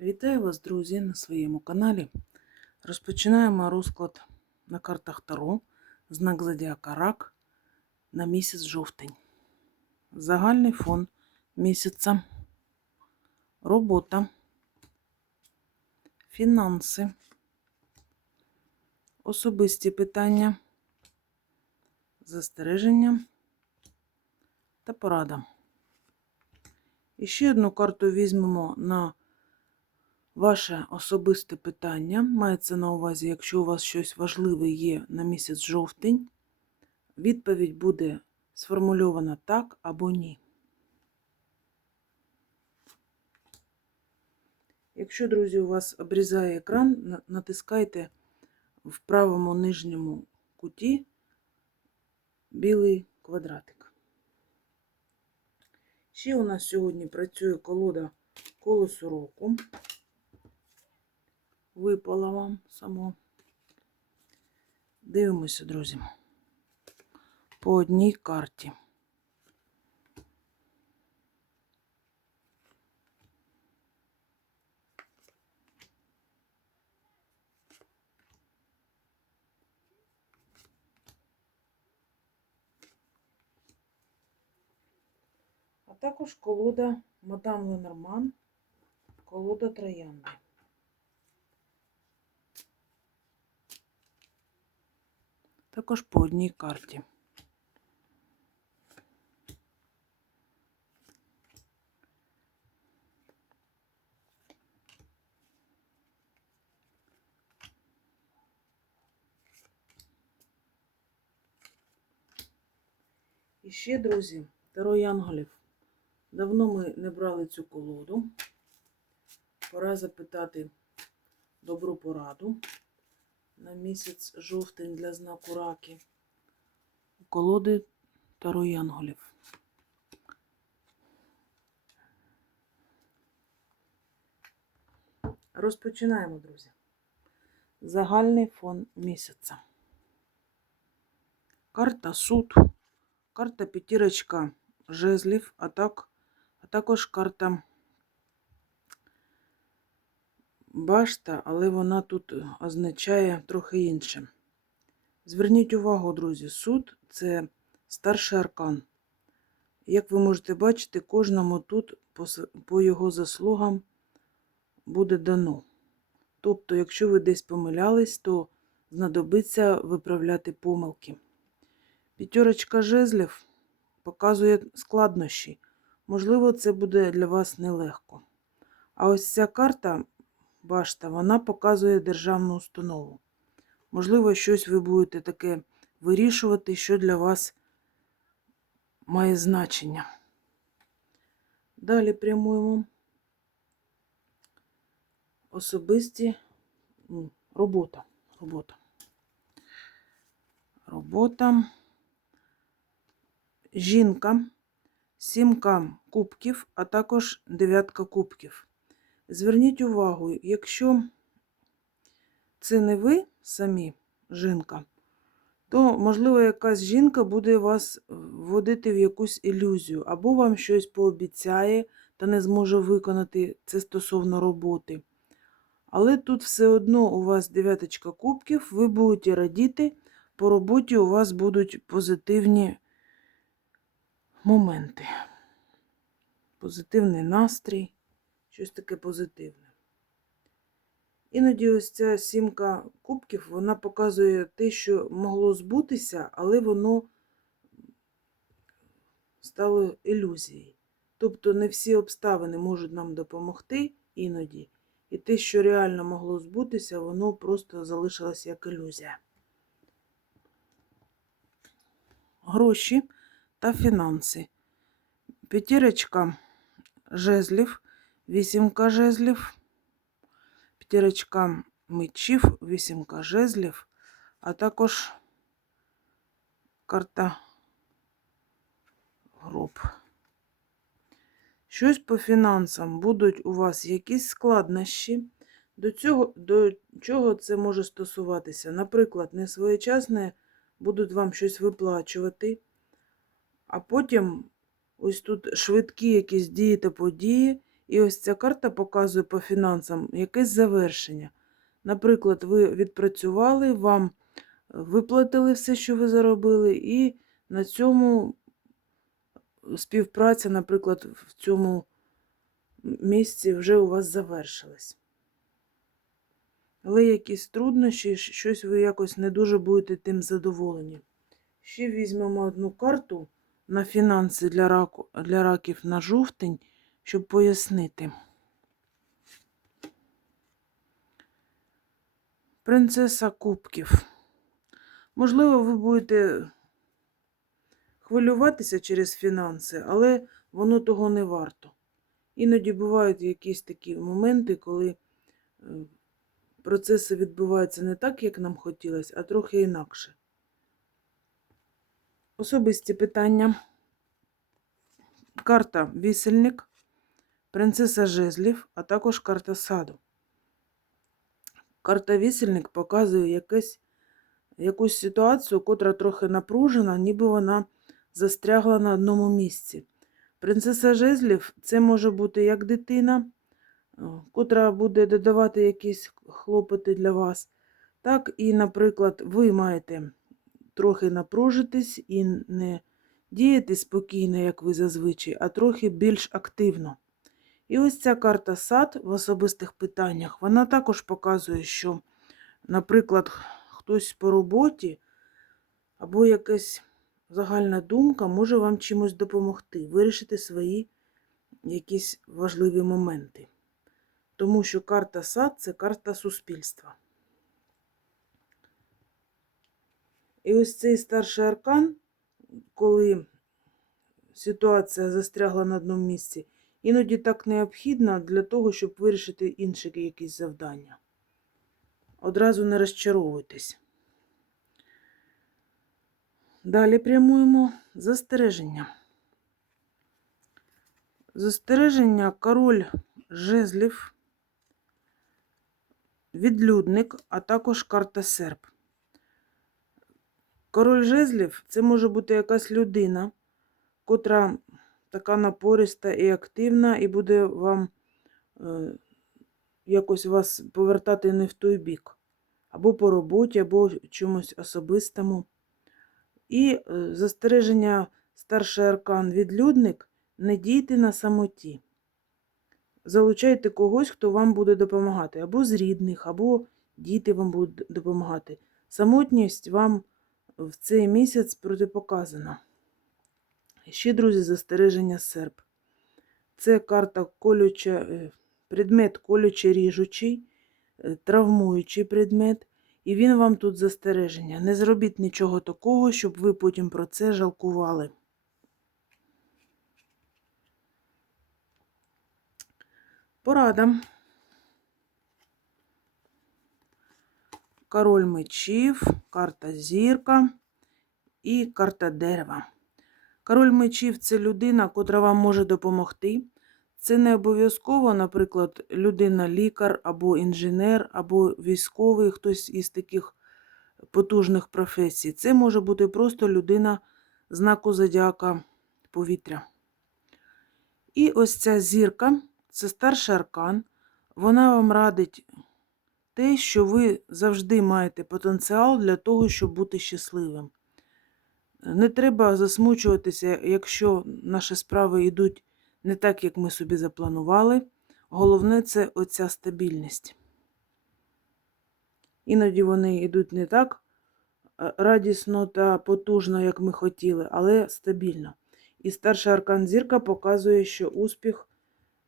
Вітаю вас, друзі, на своєму каналі. Розпочинаємо розклад на картах Таро, знак Зодіака Рак на місяць жовтень. Загальний фон місяця, робота, фінанси, особисті питання, застереження та порада. І ще одну карту візьмемо на Ваше особисте питання мається на увазі, якщо у вас щось важливе є на місяць жовтень, відповідь буде сформульована так або ні. Якщо, друзі, у вас обрізає екран, натискайте в правому нижньому куті білий квадратик. Ще у нас сьогодні працює колода колесо року випала вам само. Дивимося, друзі. По одній карті. А також колода Мадам Ленорман, колода Троянди. Також по одній карті. І ще, друзі, Таро Янголів. Давно ми не брали цю колоду. Пора запитати добру пораду на місяць жовтень для знаку раки. У колоди Таро Янголів. Розпочинаємо, друзі. Загальний фон місяця. Карта суд, карта п'ятірочка жезлів, а, так, а також карта башта, але вона тут означає трохи інше. Зверніть увагу, друзі, суд це старший аркан. Як ви можете бачити, кожному тут по, його заслугам буде дано. Тобто, якщо ви десь помилялись, то знадобиться виправляти помилки. П'ятерочка жезлів показує складнощі. Можливо, це буде для вас нелегко. А ось ця карта, башта, вона показує державну установу. Можливо, щось ви будете таке вирішувати, що для вас має значення. Далі прямуємо особисті робота. Робота. Робота. Жінка, сімка кубків, а також дев'ятка кубків. Зверніть увагу, якщо це не ви самі, жінка, то, можливо, якась жінка буде вас вводити в якусь ілюзію, або вам щось пообіцяє та не зможе виконати це стосовно роботи. Але тут все одно у вас дев'яточка кубків, ви будете радіти, по роботі у вас будуть позитивні моменти. Позитивний настрій, щось таке позитивне. Іноді ось ця сімка кубків, вона показує те, що могло збутися, але воно стало ілюзією. Тобто не всі обставини можуть нам допомогти іноді, і те, що реально могло збутися, воно просто залишилось як ілюзія. Гроші та фінанси. П'ятірочка жезлів, вісімка жезлів, п'ятірочка мечів, вісімка жезлів, а також карта гроб. Щось по фінансам будуть у вас якісь складнощі. До цього, до чого це може стосуватися? Наприклад, несвоєчасне будуть вам щось виплачувати, а потім ось тут швидкі якісь дії та події, І ось ця карта показує по фінансам якесь завершення. Наприклад, ви відпрацювали, вам виплатили все, що ви заробили, і на цьому співпраця, наприклад, в цьому місці вже у вас завершилась. Але якісь труднощі, щось ви якось не дуже будете тим задоволені. Ще візьмемо одну карту на фінанси для, раку, для раків на жовтень, щоб пояснити. Принцеса Кубків. Можливо, ви будете хвилюватися через фінанси, але воно того не варто. Іноді бувають якісь такі моменти, коли е, процеси відбуваються не так, як нам хотілося, а трохи інакше. Особисті питання. Карта Вісельник, принцеса Жезлів, а також карта саду. Карта Вісельник показує якесь, якусь ситуацію, котра трохи напружена, ніби вона застрягла на одному місці. Принцеса Жезлів це може бути як дитина, котра буде додавати якісь хлопоти для вас. Так і, наприклад, ви маєте трохи напружитись і не діяти спокійно, як ви зазвичай, а трохи більш активно. І ось ця карта сад в особистих питаннях, вона також показує, що, наприклад, хтось по роботі або якась загальна думка може вам чимось допомогти, вирішити свої якісь важливі моменти. Тому що карта сад це карта суспільства. І ось цей старший аркан, коли ситуація застрягла на одному місці, іноді так необхідно для того, щоб вирішити інші якісь завдання. Одразу не розчаровуйтесь. Далі прямуємо застереження. Застереження король жезлів, відлюдник, а також карта серп. Король жезлів це може бути якась людина, котра така напориста і активна, і буде вам е, якось вас повертати не в той бік. Або по роботі, або чомусь особистому. І е, застереження старший аркан відлюдник не дійте на самоті. Залучайте когось, хто вам буде допомагати, або з рідних, або діти вам будуть допомагати. Самотність вам в цей місяць протипоказана. Ще, друзі, застереження серп. Це карта колюча, е, предмет колюче ріжучий, е, травмуючий предмет. І він вам тут застереження. Не зробіть нічого такого, щоб ви потім про це жалкували. Порада. Король мечів, карта зірка і карта дерева. Король мечів це людина, котра вам може допомогти. Це не обов'язково, наприклад, людина-лікар або інженер, або військовий, хтось із таких потужних професій. Це може бути просто людина знаку зодіака повітря. І ось ця зірка це старший аркан. Вона вам радить те, що ви завжди маєте потенціал для того, щоб бути щасливим. Не треба засмучуватися, якщо наші справи йдуть не так, як ми собі запланували. Головне це оця стабільність. Іноді вони йдуть не так е, радісно та потужно, як ми хотіли, але стабільно. І старший аркан зірка показує, що успіх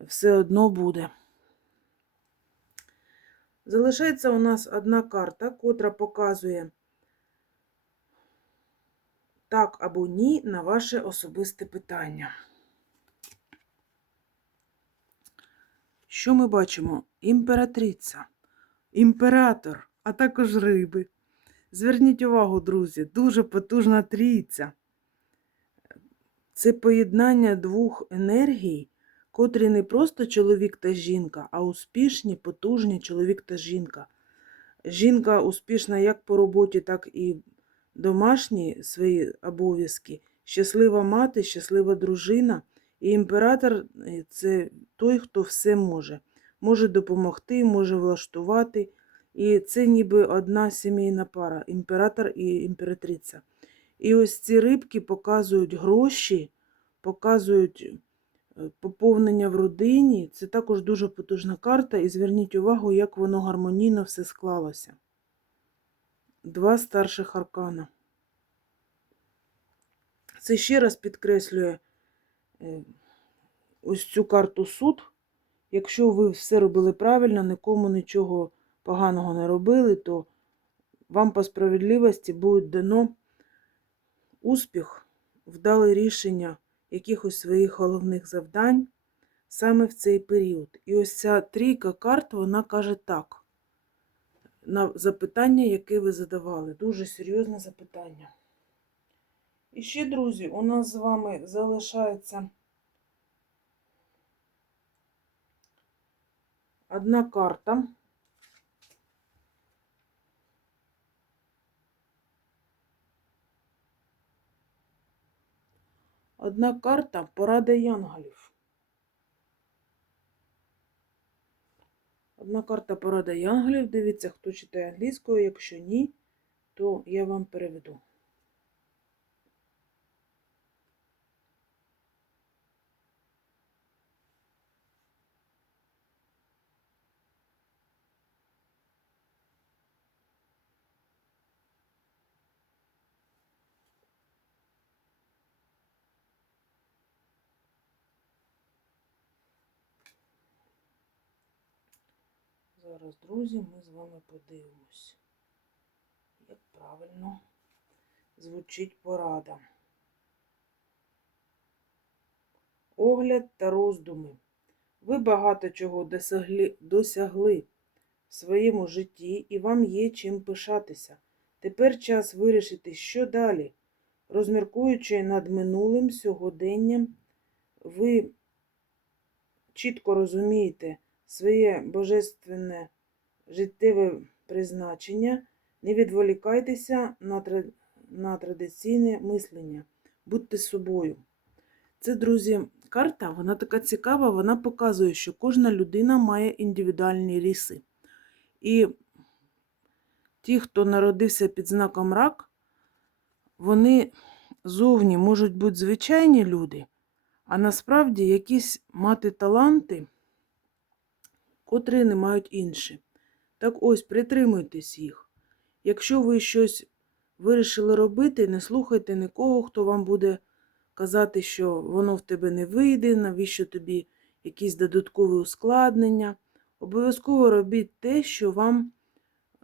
все одно буде. Залишається у нас одна карта, котра показує так або ні на ваше особисте питання. Що ми бачимо? Імператриця, імператор, а також риби. Зверніть увагу, друзі, дуже потужна трійця. Це поєднання двох енергій, котрі не просто чоловік та жінка, а успішні, потужні чоловік та жінка. Жінка успішна як по роботі, так і домашні свої обов'язки. Щаслива мати, щаслива дружина І імператор е, це той, хто все може. Може допомогти, може влаштувати. І це ніби одна сімейна пара імператор і імператриця. І ось ці рибки показують гроші, показують е, поповнення в родині. Це також дуже потужна карта. І зверніть увагу, як воно гармонійно все склалося. Два старших аркана. Це ще раз підкреслює е, ось цю карту суд. Якщо ви все робили правильно, нікому нічого поганого не робили, то вам по справедливості буде дано успіх, вдале рішення якихось своїх головних завдань саме в цей період. І ось ця трійка карт, вона каже так. На запитання, яке ви задавали. Дуже серйозне запитання. І ще, друзі, у нас з вами залишається одна карта. Одна карта порада янголів. Одна карта порада янголів. Дивіться, хто читає англійською. Якщо ні, то я вам переведу. Зараз, друзі, ми з вами подивимось, як правильно звучить порада. Огляд та роздуми. Ви багато чого досягли, досягли в своєму житті і вам є чим пишатися. Тепер час вирішити, що далі. Розміркуючи над минулим сьогоденням, ви чітко розумієте, своє божественне життєве призначення, не відволікайтеся на, на традиційне мислення, будьте собою. Це, друзі, карта, вона така цікава, вона показує, що кожна людина має індивідуальні ріси. І ті, хто народився під знаком рак, вони зовні можуть бути звичайні люди, а насправді якісь мати таланти котрі не мають інші. Так ось, притримуйтесь їх. Якщо ви щось вирішили робити, не слухайте нікого, хто вам буде казати, що воно в тебе не вийде, навіщо тобі якісь додаткові ускладнення. Обов'язково робіть те, що вам,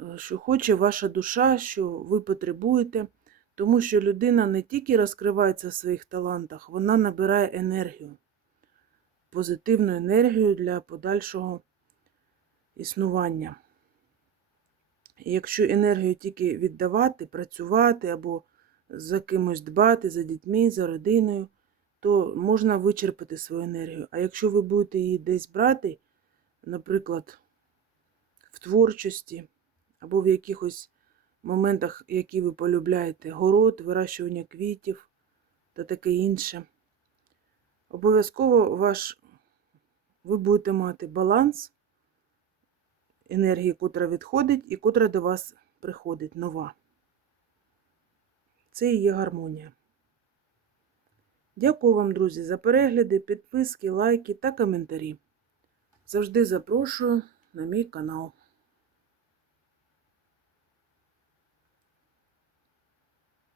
е, що хоче ваша душа, що ви потребуєте, тому що людина не тільки розкривається в своїх талантах, вона набирає енергію, позитивну енергію для подальшого існування. І якщо енергію тільки віддавати, працювати або за кимось дбати, за дітьми, за родиною, то можна вичерпати свою енергію. А якщо ви будете її десь брати, наприклад, в творчості або в якихось моментах, які ви полюбляєте, город, вирощування квітів та таке інше, обов'язково ваш, ви будете мати баланс енергії, котра відходить і котра до вас приходить нова. Це і є гармонія. Дякую вам, друзі, за перегляди, підписки, лайки та коментарі. Завжди запрошую на мій канал.